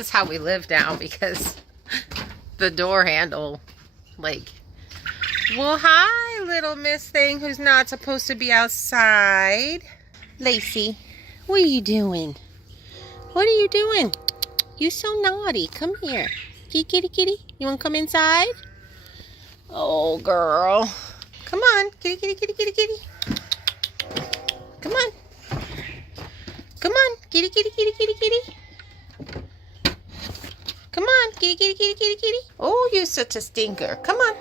is how we live now because the door handle, like, well, hi, little miss thing who's not supposed to be outside. Lacey, what are you doing? What are you doing? You so naughty. Come here. Kitty, kitty, kitty. You want to come inside? Oh, girl. Come on. Kitty, kitty, kitty, kitty, kitty. Come on. Come on. Kitty, kitty, kitty, kitty, kitty. Come on. Kitty, kitty, kitty, kitty, kitty. Oh, you're such a stinker. Come on.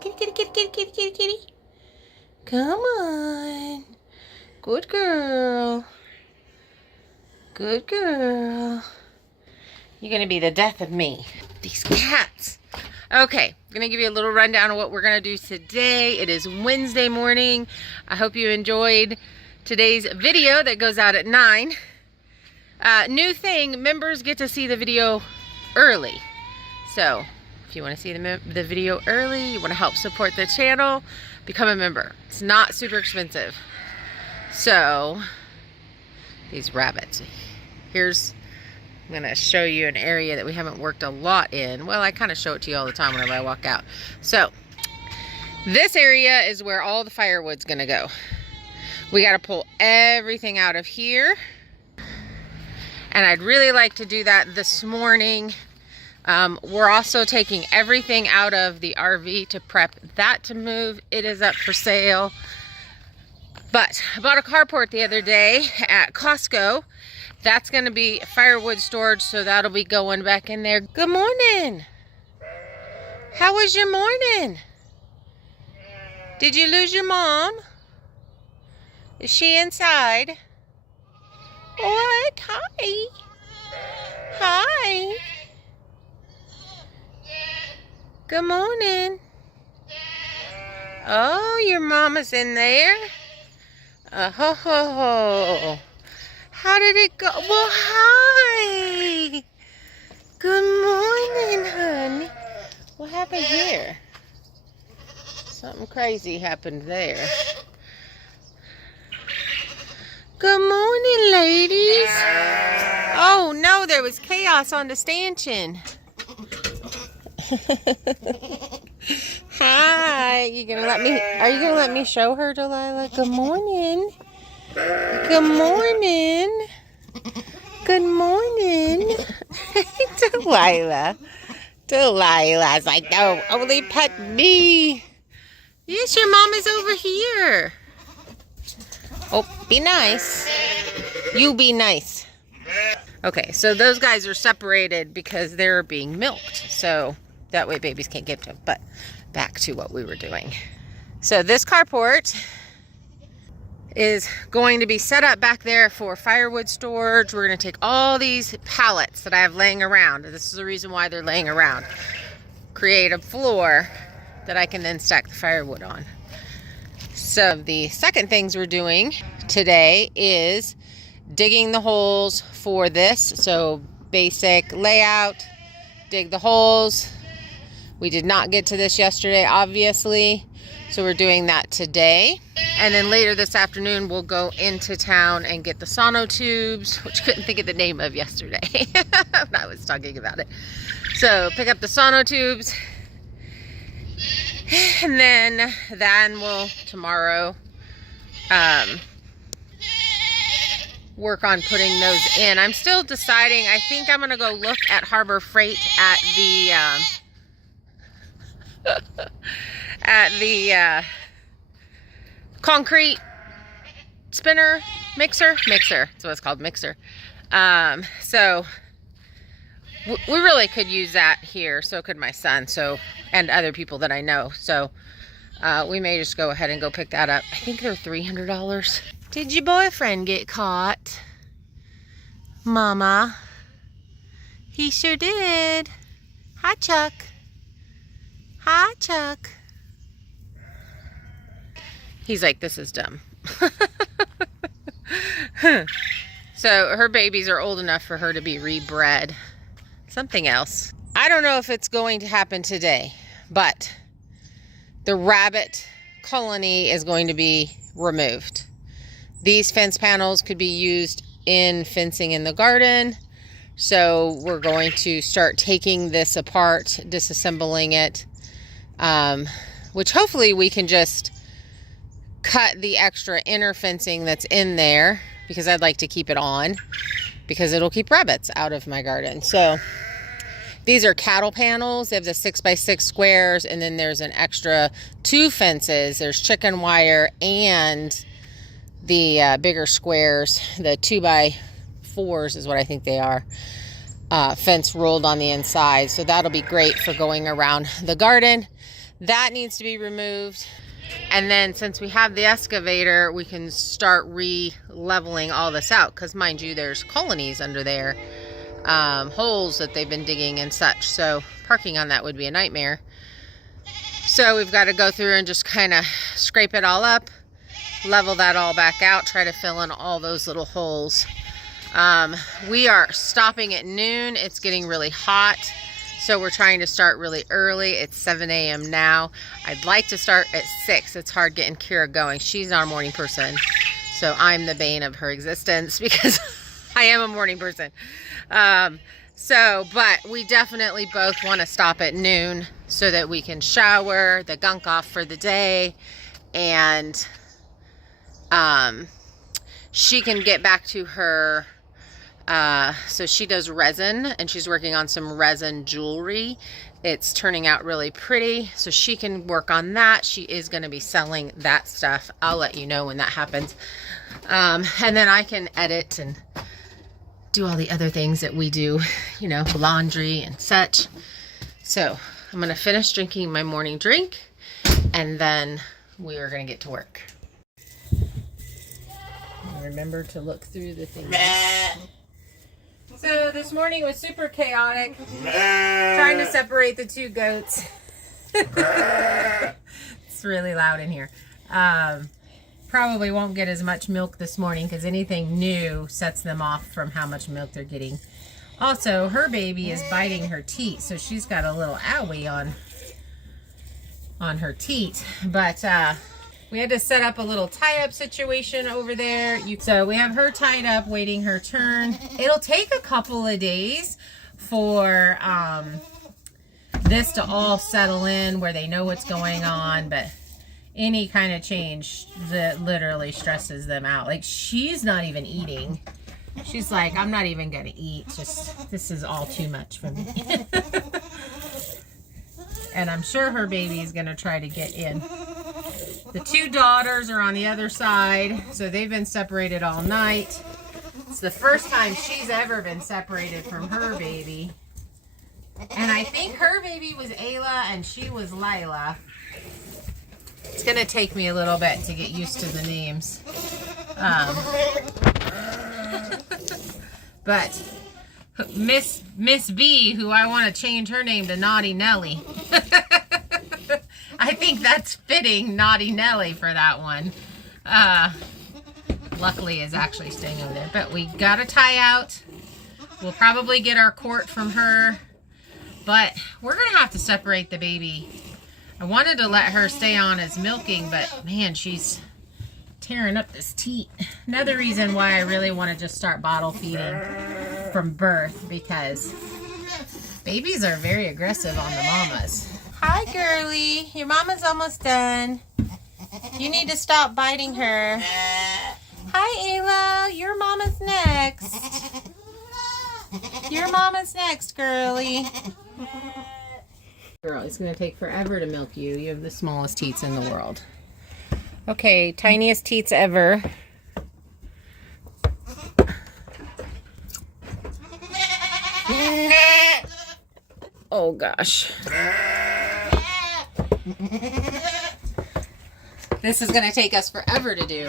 Kitty, kitty, kitty, kitty, kitty, kitty, kitty. Come on. Good girl. Good girl. You're going to be the death of me. These cats. Okay, I'm going to give you a little rundown of what we're going to do today. It is Wednesday morning. I hope you enjoyed today's video that goes out at 9. New thing, members get to see the video early. So, if you want to see the video early, you want to help support the channel, become a member. It's not super expensive. So, these rabbits. I'm going to show you an area that we haven't worked a lot in. Well, I kind of show it to you all the time whenever I walk out. So, this area is where all the firewood's going to go. We got to pull everything out of here. And I'd really like to do that this morning. We're also taking everything out of the RV to prep that to move. It is up for sale. But I bought a carport the other day at Costco. That's going to be firewood storage, so that'll be going back in there. Good morning. How was your morning? Did you lose your mom? Is she inside? What? Hi. Hi. Good morning. Oh, your mama's in there? Ho, ho, ho. How did it go? Well, hi. Good morning, honey. What happened here? Something crazy happened there. Good morning, ladies. Oh, no, there was chaos on the stanchion. Hi. Are you gonna let me show her, Delilah? Good morning. Good morning. Good morning. Delilah. Delilah's like, no, only pet me. Yes, your mom is over here. Oh, be nice. You be nice. Okay, so those guys are separated because they're being milked. So that way babies can't get to them. But back to what we were doing. So this carport is going to be set up back there for firewood storage. We're going to take all these pallets that I have laying around. This is the reason why they're laying around. Create a floor that I can then stack the firewood on. So the second things we're doing today is digging the holes for this. So basic layout, dig the holes. We did not get to this yesterday, obviously. So we're doing that today. And then later this afternoon, we'll go into town and get the sono tubes, which I couldn't think of the name of yesterday when I was talking about it. So pick up the sono tubes. And then we'll tomorrow work on putting those in. I'm still deciding. I think I'm going to go look at Harbor Freight at the concrete spinner mixer. That's what it's called, mixer. So we really could use that here. So could my son. And other people that I know. So we may just go ahead and go pick that up. I think they're $300. Did your boyfriend get caught? Mama. He sure did. Hi, Chuck. Hi, Chuck. He's like, this is dumb. So her babies are old enough for her to be rebred. Something else. I don't know if it's going to happen today, but the rabbit colony is going to be removed. These fence panels could be used in fencing in the garden. So we're going to start taking this apart, disassembling it, which hopefully we can just cut the extra inner fencing that's in there, because I'd like to keep it on because it'll keep rabbits out of my garden. So these are cattle panels. They have the 6x6 squares, and then there's an extra 2 fences. There's chicken wire and the bigger squares, the 2x4s is what I think they are, fence rolled on the inside. So that'll be great for going around the garden. That needs to be removed. And then since we have the excavator, we can start re-leveling all this out, because mind you, there's colonies under there, holes that they've been digging and such. So parking on that would be a nightmare. So we've got to go through and just kind of scrape it all up, level that all back out, try to fill in all those little holes. We are stopping at noon. It's getting really hot, so we're trying to start really early. It's 7 a.m. now. I'd like to start at 6. It's hard getting Kira going. She's not a morning person, so I'm the bane of her existence because I am a morning person. But we definitely both want to stop at noon so that we can shower, the gunk off for the day, and she can get back to her. So she does resin, and she's working on some resin jewelry. It's turning out really pretty, so she can work on that. She is going to be selling that stuff. I'll let you know when that happens. And then I can edit and do all the other things that we do, you know, laundry and such. So I'm going to finish drinking my morning drink, and then we are going to get to work. Remember to look through the things. So this morning was super chaotic, trying to separate the 2 goats. It's really loud in here. Probably won't get as much milk this morning because anything new sets them off from how much milk they're getting. Also, her baby is biting her teat, so she's got a little owie on her teat. But we had to set up a little tie-up situation over there. So we have her tied up, waiting her turn. It'll take a couple of days for this to all settle in where they know what's going on, but any kind of change that literally stresses them out. Like, she's not even eating. She's like, I'm not even gonna eat. Just, this is all too much for me. And I'm sure her baby is gonna try to get in. The 2 daughters are on the other side, so they've been separated all night. It's the first time she's ever been separated from her baby. And I think her baby was Ayla and she was Lila. It's going to take me a little bit to get used to the names. But Miss B, who I want to change her name to Naughty Nelly. I think that's fitting, Naughty Nelly, for that one. Luckily is actually staying over there. But we got a tie out. We'll probably get our quart from her. But we're going to have to separate the baby. I wanted to let her stay on as milking, but man, she's tearing up this teat. Another reason why I really want to just start bottle feeding from birth, because babies are very aggressive on the mamas. Hi, girly. Your mama's almost done. You need to stop biting her. Hi, Ayla. Your mama's next. Your mama's next, girly. Girl, it's going to take forever to milk you. You have the smallest teats in the world. Okay, tiniest teats ever. Oh, gosh. This is going to take us forever to do.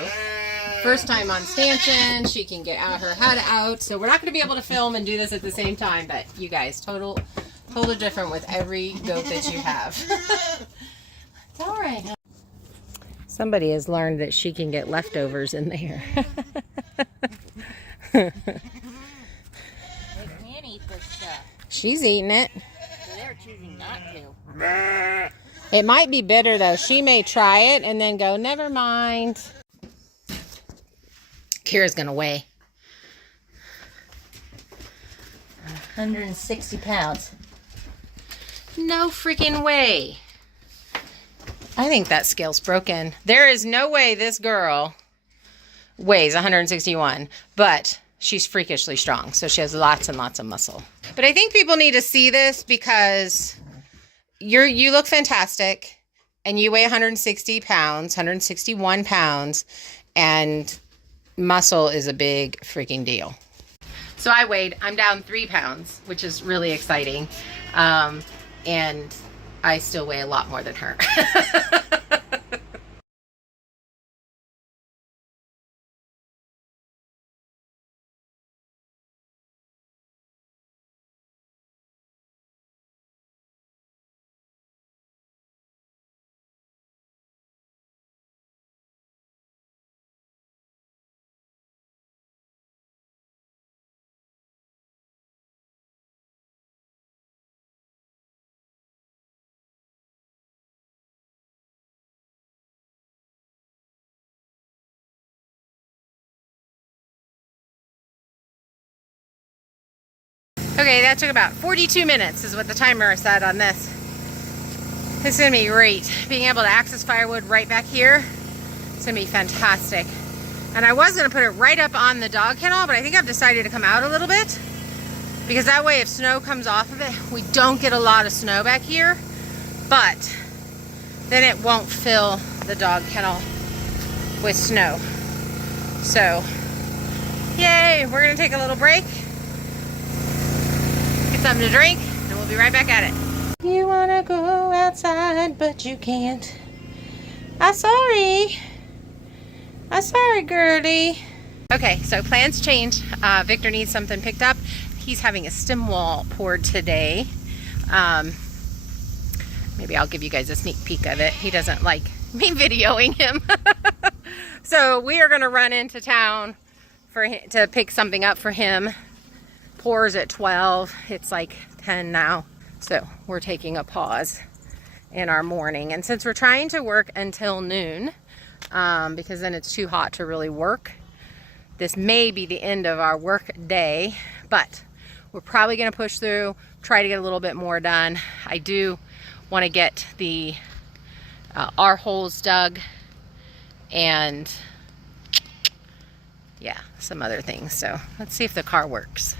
First time on stanchion, she can get out her head out. So we're not going to be able to film and do this at the same time, but you guys, totally different with every goat that you have. It's all right. Somebody has learned that she can get leftovers in there. They can't eat this stuff. She's eating it. So they're choosing not to. It might be bitter though. She may try it and then go, never mind. Kira's gonna weigh. 160 pounds. No freaking way. I think that scale's broken. There is no way this girl weighs 161, but she's freakishly strong. So she has lots and lots of muscle. But I think people need to see this because you look fantastic and you weigh 160 pounds, 161 pounds, and muscle is a big freaking deal. So I'm down 3 pounds, which is really exciting. And I still weigh a lot more than her. Okay, that took about 42 minutes is what the timer said on this. It's gonna be great. Being able to access Firewood right back here, it's gonna be fantastic. And I was gonna put it right up on the dog kennel, but I think I've decided to come out a little bit because that way if snow comes off of it, we don't get a lot of snow back here, but then it won't fill the dog kennel with snow. So, yay, we're gonna take a little break. Something to drink, and we'll be right back at it. You wanna go outside, but you can't. I'm sorry, girlie. Okay, so plans change. Victor needs something picked up. He's having a stem wall poured today. Maybe I'll give you guys a sneak peek of it. He doesn't like me videoing him. So we are gonna run into town to pick something up for him. Pours at 12. It's like 10 now. So we're taking a pause in our morning. And since we're trying to work until noon, because then it's too hot to really work, this may be the end of our work day, but we're probably gonna push through, try to get a little bit more done. I do wanna get our holes dug and yeah, some other things. So let's see if the car works.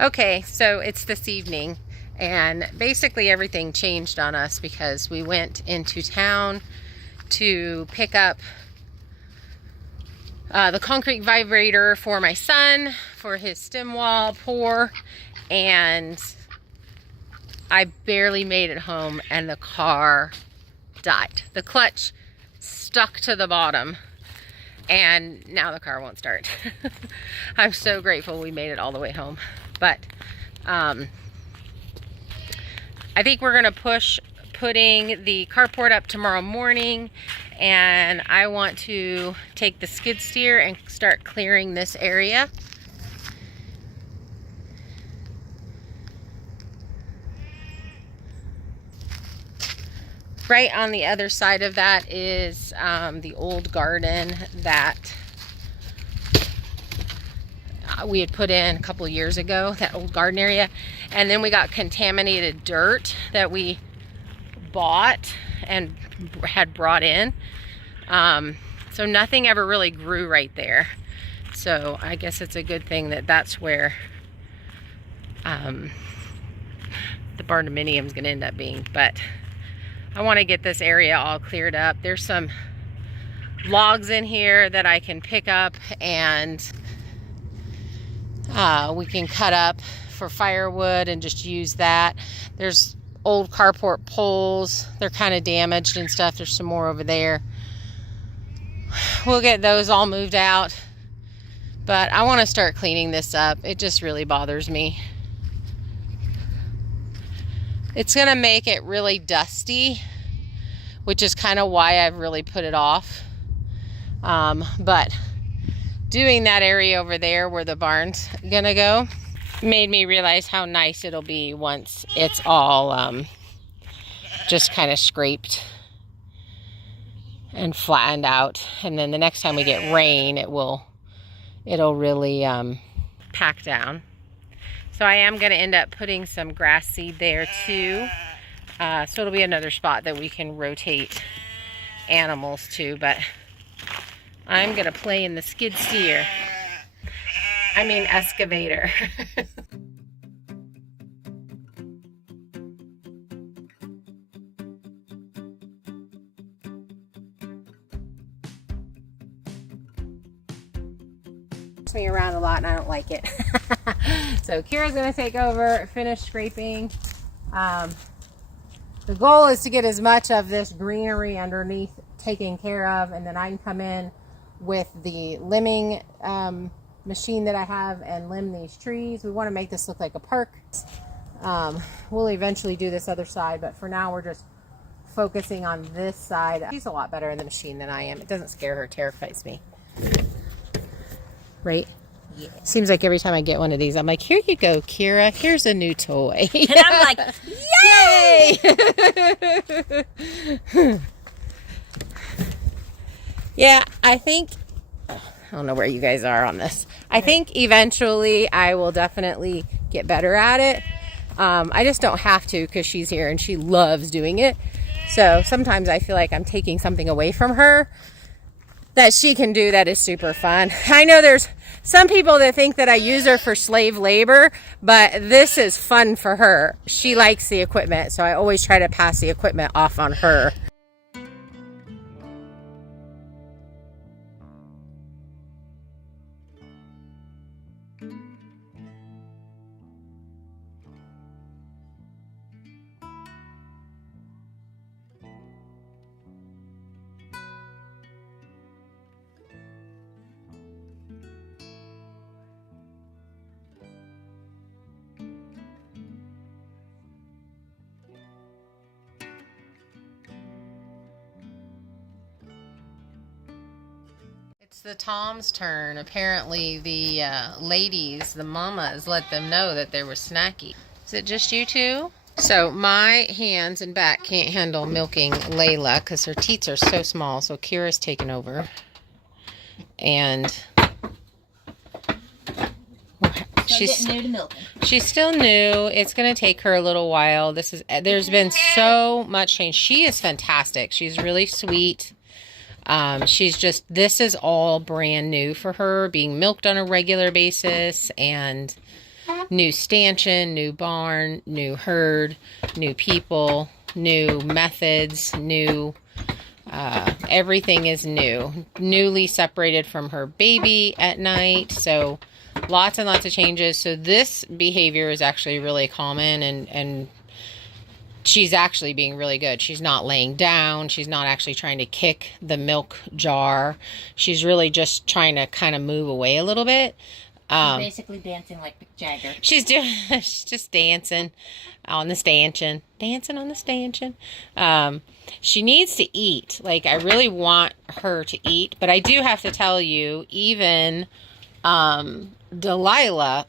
Okay, so it's this evening and basically everything changed on us because we went into town to pick up the concrete vibrator for my son for his stem wall pour, and I barely made it home and the car died. The clutch stuck to the bottom and now the car won't start. I'm so grateful we made it all the way home. But I think we're gonna push putting the carport up tomorrow morning, and I want to take the skid steer and start clearing this area. Right on the other side of that is the old garden that we had put in a couple of years ago, that old garden area. And then we got contaminated dirt that we bought and had brought in. So nothing ever really grew right there. So I guess it's a good thing that that's where the barndominium is going to end up being. But I want to get this area all cleared up. There's some logs in here that I can pick up and we can cut up for firewood and just use that. There's old carport poles. They're kind of damaged and stuff. There's some more over there. We'll get those all moved out. But I want to start cleaning this up. It just really bothers me. It's going to make it really dusty, which is kind of why I've really put it off. But doing that area over there where the barn's gonna go made me realize how nice it'll be once it's all just kind of scraped and flattened out. And then the next time we get rain, it'll really pack down. So I am going to end up putting some grass seed there too. So it'll be another spot that we can rotate animals to. But I'm going to play in the skid steer. I mean excavator. Me around a lot and I don't like it. So Kira's gonna take over, finish scraping. The goal is to get as much of this greenery underneath taken care of, and then I can come in with the limbing machine that I have and limb these trees. We want to make this look like a park. We'll eventually do this other side, but for now we're just focusing on this side. She's a lot better in the machine than I am. It doesn't scare her, terrifies me. Right? Yeah. Seems like every time I get one of these, I'm like, here you go, Kira. Here's a new toy. And I'm like, yay! Yeah, I think, I don't know where you guys are on this. I think eventually I will definitely get better at it. I just don't have to because she's here and she loves doing it. So sometimes I feel like I'm taking something away from her that she can do that is super fun. I know there's some people that think that I use her for slave labor, but this is fun for her. She likes the equipment, so I always try to pass the equipment off on her. It's the Tom's turn. Apparently the ladies, the mamas, let them know that there was snacky. Is it just you two? So my hands and back can't handle milking Layla because her teats are so small. So Kira's taken over. And she's new to milking. She's still new. It's going to take her a little while. There's been so much change. She is fantastic. She's really sweet. This is all brand new for her, being milked on a regular basis, and new stanchion, new barn, new herd, new people, new methods, everything is new. Newly separated from her baby at night, so lots and lots of changes. So this behavior is actually really common, and she's actually being really good. She's not laying down. She's not actually trying to kick the milk jar. She's really just trying to kind of move away a little bit. She's basically dancing like Mick Jagger. She's just dancing on the stanchion. Dancing on the stanchion. She needs to eat. Like, I really want her to eat. But I do have to tell you, even Delilah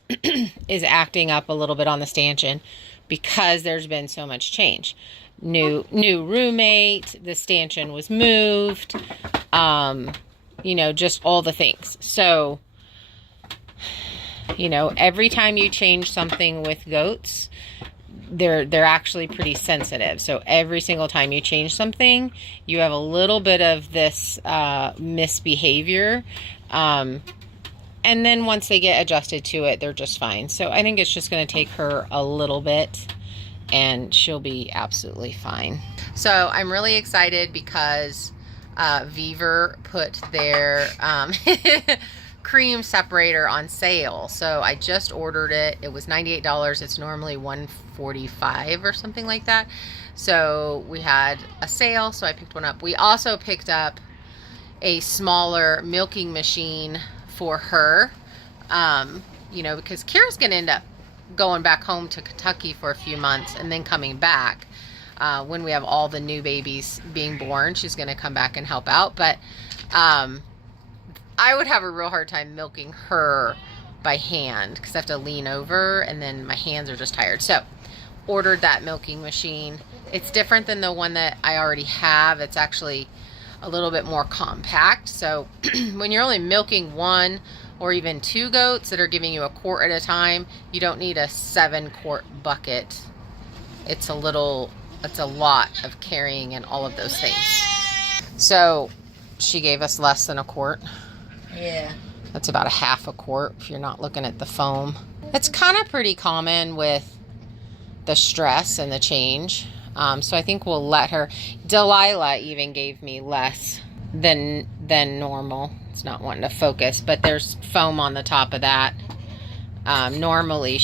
is acting up a little bit on the stanchion, because there's been so much change. New roommate, the stanchion was moved, just all the things. So, every time you change something with goats, they're actually pretty sensitive. So every single time you change something, you have a little bit of this misbehavior. And then once they get adjusted to it, they're just fine. So I think it's just going to take her a little bit and she'll be absolutely fine. So I'm really excited because Beaver put their cream separator on sale. So I just ordered it. It was $98. It's normally $145 or something like that. So we had a sale, so I picked one up. We also picked up a smaller milking machine for her, because Kira's gonna end up going back home to Kentucky for a few months and then coming back when we have all the new babies being born. She's gonna come back and help out, but I would have a real hard time milking her by hand because I have to lean over and then my hands are just tired. So ordered that milking machine. It's different than the one that I already have. It's actually a little bit more compact. So when you're only milking 1 or even 2 goats that are giving you a quart at a time, you don't need a 7-quart bucket. It's a lot of carrying and all of those things. So she gave us less than a quart. Yeah. That's about a half a quart if you're not looking at the foam. It's kind of pretty common with the stress and the change. So I think we'll let her. Delilah even gave me less than normal. It's not wanting to focus, but there's foam on the top of that. Normally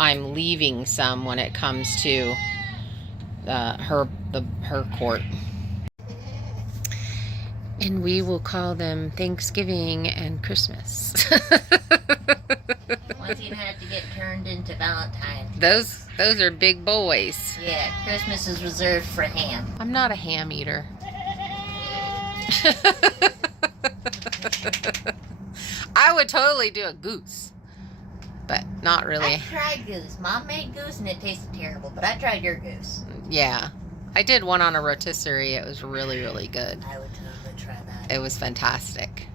I'm leaving some when it comes to her quart. And we will call them Thanksgiving and Christmas. One's gonna have to get turned into Valentine's. Those are big boys. Yeah, Christmas is reserved for ham. I'm not a ham eater. I would totally do a goose, but not really. I tried goose. Mom made goose and it tasted terrible, but I tried your goose. Yeah. I did one on a rotisserie. It was really, really good. I would totally try that. It was fantastic.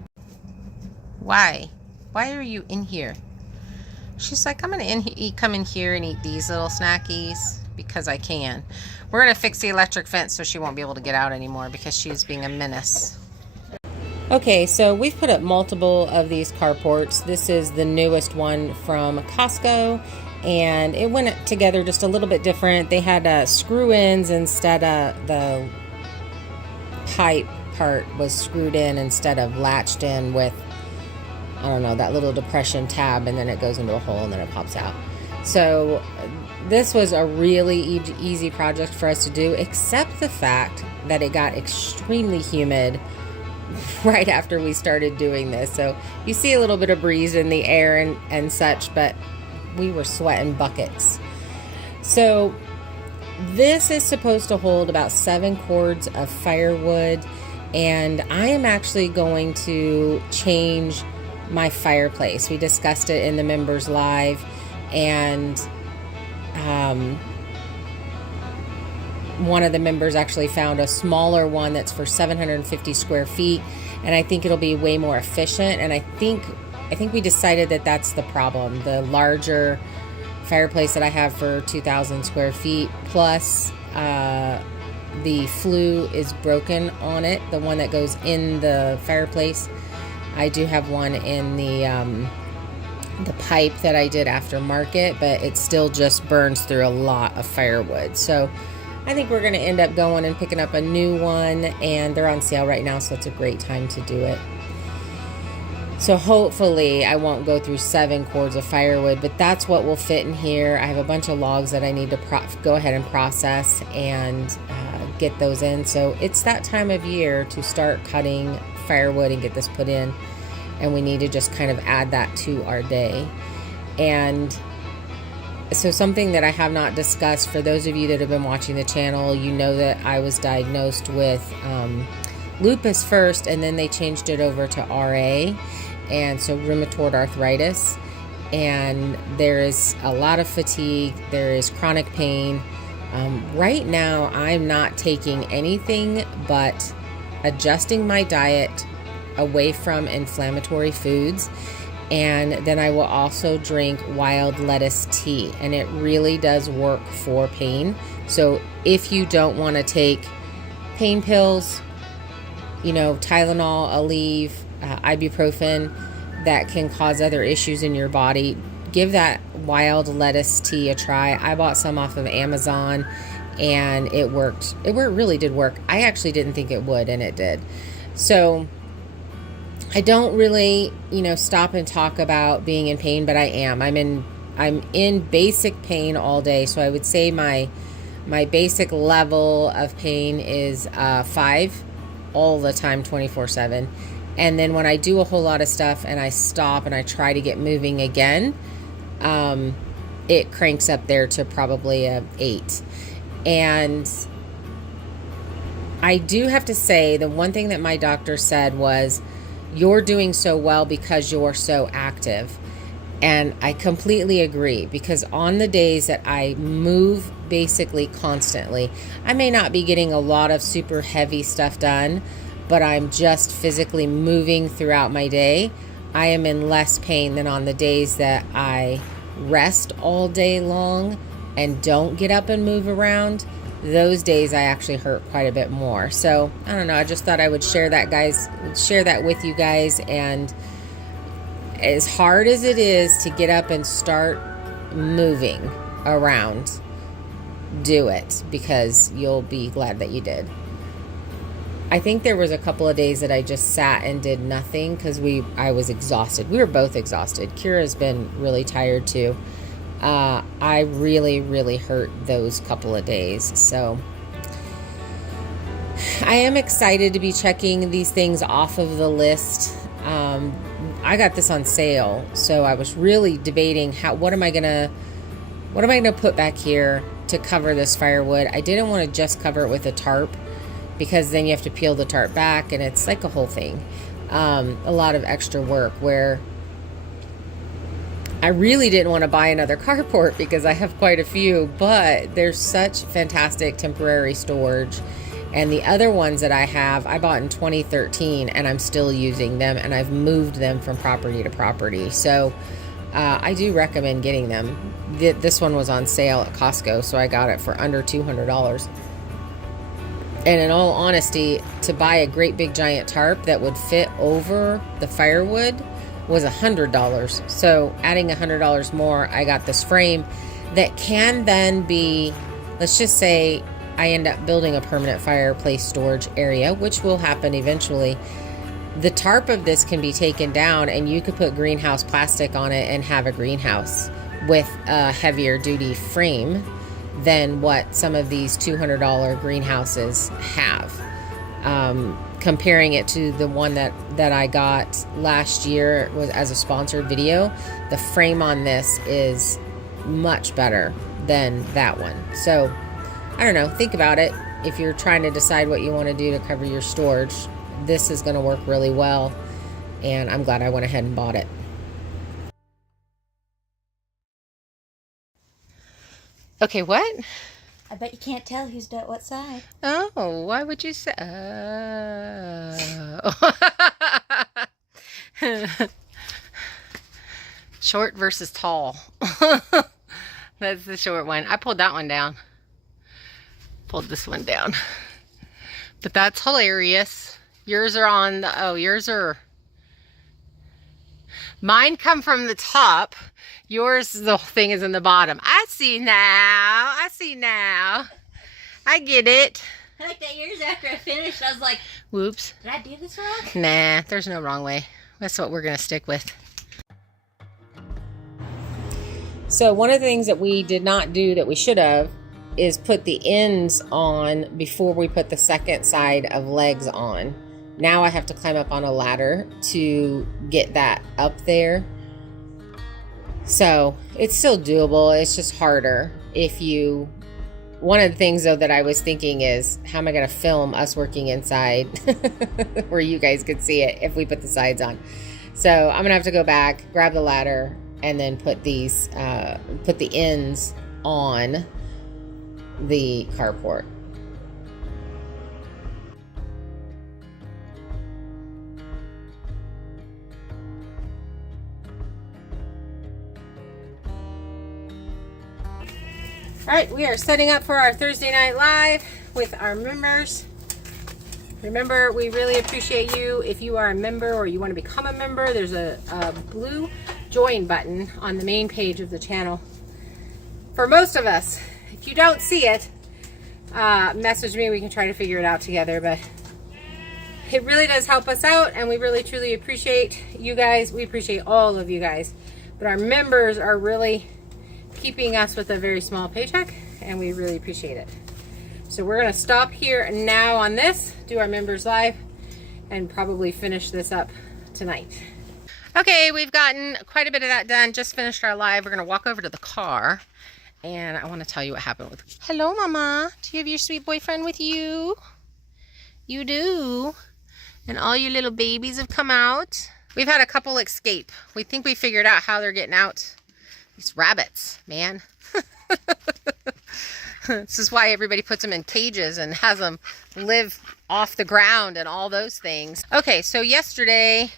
Why? Why are you in here? She's like, I'm going to come in here and eat these little snackies because I can. We're going to fix the electric fence so she won't be able to get out anymore because she's being a menace. Okay, so we've put up multiple of these carports. This is the newest one from Costco, and it went together just a little bit different. They had screw-ins instead of the pipe part was screwed in instead of latched in with, I don't know, that little depression tab, and then it goes into a hole and then it pops out. So this was a really easy project for us to do, except the fact that it got extremely humid right after we started doing this. So you see a little bit of breeze in the air and such, but we were sweating buckets. So this is supposed to hold about 7 cords of firewood, and I am actually going to change my fireplace. We discussed it in the members live, and one of the members actually found a smaller one that's for 750 square feet, and I think it'll be way more efficient. And I think we decided that that's the problem. The larger fireplace that I have for 2,000 square feet plus the flue is broken on it, the one that goes in the fireplace. I do have one in the pipe that I did aftermarket, but it still just burns through a lot of firewood. So I think we're going to end up going and picking up a new one, and they're on sale right now, so it's a great time to do it. So hopefully I won't go through 7 cords of firewood, but that's what will fit in here. I have a bunch of logs that I need to go ahead and process and get those in. So it's that time of year to start cutting firewood and get this put in, and we need to just kind of add that to our day. And so something that I have not discussed, for those of you that have been watching the channel, you know that I was diagnosed with lupus first, and then they changed it over to RA, and so rheumatoid arthritis. And there is a lot of fatigue, there is chronic pain. Right now I'm not taking anything but adjusting my diet away from inflammatory foods, and then I will also drink wild lettuce tea, and it really does work for pain. So if you don't want to take pain pills, you know, Tylenol, Aleve, ibuprofen, that can cause other issues in your body, give that wild lettuce tea a try. I bought some off of Amazon, and it worked. It really did work. I actually didn't think it would, and it did. So I don't really, you know, stop and talk about being in pain, but I am. I'm in basic pain all day. So I would say my basic level of pain is 5 all the time, 24/7. And then when I do a whole lot of stuff and I stop and I try to get moving again, it cranks up there to probably a 8. And I do have to say, the one thing that my doctor said was, you're doing so well because you're so active. And I completely agree, because on the days that I move basically constantly, I may not be getting a lot of super heavy stuff done, but I'm just physically moving throughout my day. I am in less pain than on the days that I rest all day long and don't get up and move around. Those days I actually hurt quite a bit more. So I don't know, I just thought I would share that with you guys. And as hard as it is to get up and start moving around, do it, because you'll be glad that you did. I think there was a couple of days that I just sat and did nothing because I was exhausted. We were both exhausted. Kira's been really tired too. I really, really hurt those couple of days. So I am excited to be checking these things off of the list. I got this on sale, so I was really debating what am I gonna put back here to cover this firewood. I didn't want to just cover it with a tarp, because then you have to peel the tarp back, and it's like a whole thing. A lot of extra work, where I really didn't want to buy another carport because I have quite a few, but there's such fantastic temporary storage. And the other ones that I have, I bought in 2013, and I'm still using them, and I've moved them from property to property. So I do recommend getting them. This one was on sale at Costco, so I got it for under $200. And in all honesty, to buy a great big giant tarp that would fit over the firewood was $100. So adding $100 more, I got this frame that can then be, let's just say I end up building a permanent fireplace storage area, which will happen eventually. The tarp of this can be taken down, and you could put greenhouse plastic on it and have a greenhouse with a heavier duty frame than what some of these $200 greenhouses have. Comparing it to the one that I got last year was as a sponsored video, the frame on this is much better than that one. So I don't know, think about it. If you're trying to decide what you want to do to cover your storage, this is going to work really well, and I'm glad I went ahead and bought it. Okay, what? I bet you can't tell who's done what side. Oh, why would you say? Oh. Short versus tall. That's the short one. I pulled that one down. Pulled this one down. But that's hilarious. Yours are on the, oh, yours are, mine come from the top. Yours, the thing is in the bottom. I see now. I see now. I get it. I looked at yours after I finished. I was like, whoops. Did I do this wrong? Nah, there's no wrong way. That's what we're going to stick with. So one of the things that we did not do that we should have is put the ends on before we put the second side of legs on. Now I have to climb up on a ladder to get that up there. So it's still doable. It's just harder. One of the things though that I was thinking is, how am I going to film us working inside where you guys could see it if we put the sides on? So I'm going to have to go back, grab the ladder, and then put these, put the ends on the carport. All right, we are setting up for our Thursday night live with our members. Remember, we really appreciate you. If you are a member or you want to become a member, there's a blue join button on the main page of the channel. For most of us, if you don't see it, message me. We can try to figure it out together, but it really does help us out, and we really truly appreciate you guys. We appreciate all of you guys, but our members are really keeping us with a very small paycheck, and we really appreciate it. So we're going to stop here now on this, do our members live, and probably finish this up tonight. Okay, we've gotten quite a bit of that done. Just finished our live. We're going to walk over to the car, and I want to tell you what happened with... Hello, Mama. Do you have your sweet boyfriend with you? You do. And all your little babies have come out. We've had a couple escape. We think we figured out how they're getting out. These rabbits, man. This is why everybody puts them in cages and has them live off the ground and all those things. Okay, so yesterday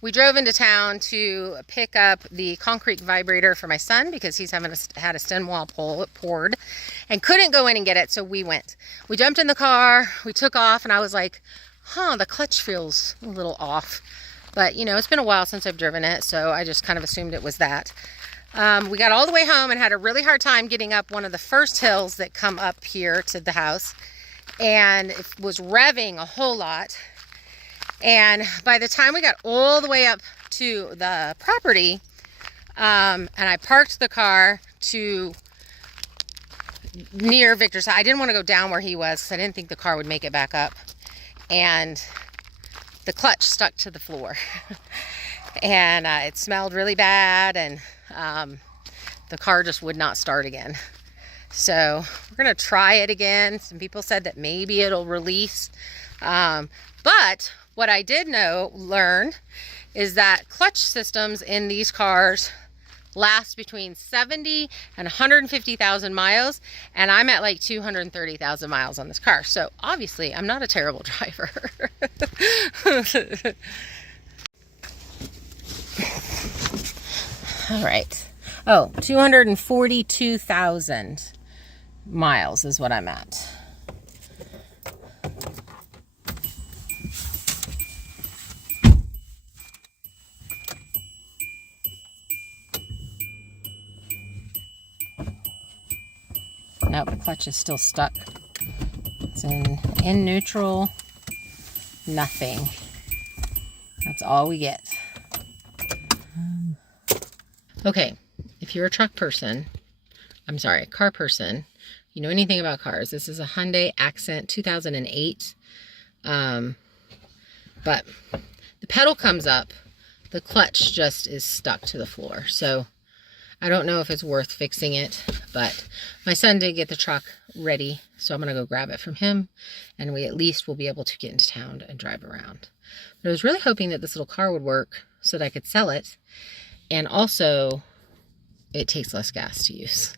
we drove into town to pick up the concrete vibrator for my son because he's had a stem wall poured and couldn't go in and get it, so we went. We jumped in the car, we took off, and I was like, the clutch feels a little off. But, you know, it's been a while since I've driven it, so I just kind of assumed it was that. We got all the way home and had a really hard time getting up one of the first hills that come up here to the house. And it was revving a whole lot. And by the time we got all the way up to the property, and I parked the car near Victor's house. I didn't want to go down where he was because I didn't think the car would make it back up. And the clutch stuck to the floor. And it smelled really bad, and the car just would not start again. So we're gonna try it again. Some people said that maybe it'll release, but what I did learn is that clutch systems in these cars last between 70 and 150,000 miles, and I'm at like 230,000 miles on this car. So obviously I'm not a terrible driver. All right. Oh, 242,000 miles is what I'm at. Nope, the clutch is still stuck. It's in neutral, nothing. That's all we get. Okay, if you're a car person, you know anything about cars, this is a Hyundai Accent 2008. But the pedal comes up, the clutch just is stuck to the floor. So I don't know if it's worth fixing it, but my son did get the truck ready, so I'm going to go grab it from him, and we at least will be able to get into town and drive around. But I was really hoping that this little car would work so that I could sell it, and also it takes less gas to use.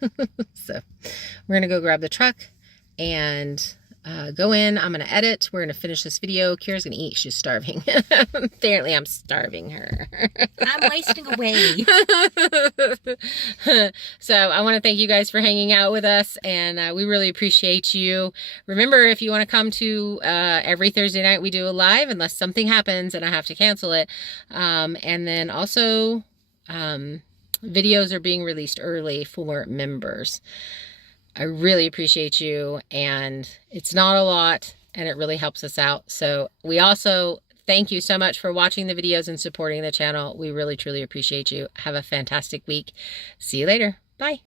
So we're going to go grab the truck and go in. I'm going to edit. We're going to finish this video. Kira's going to eat. She's starving. Apparently I'm starving her. I'm wasting away. So I want to thank you guys for hanging out with us, and we really appreciate you. Remember, if you want to come to every Thursday night, we do a live unless something happens and I have to cancel it. And then also videos are being released early for members. I really appreciate you, and it's not a lot, and it really helps us out. So we also thank you so much for watching the videos and supporting the channel. We really, truly appreciate you. Have a fantastic week. See you later. Bye.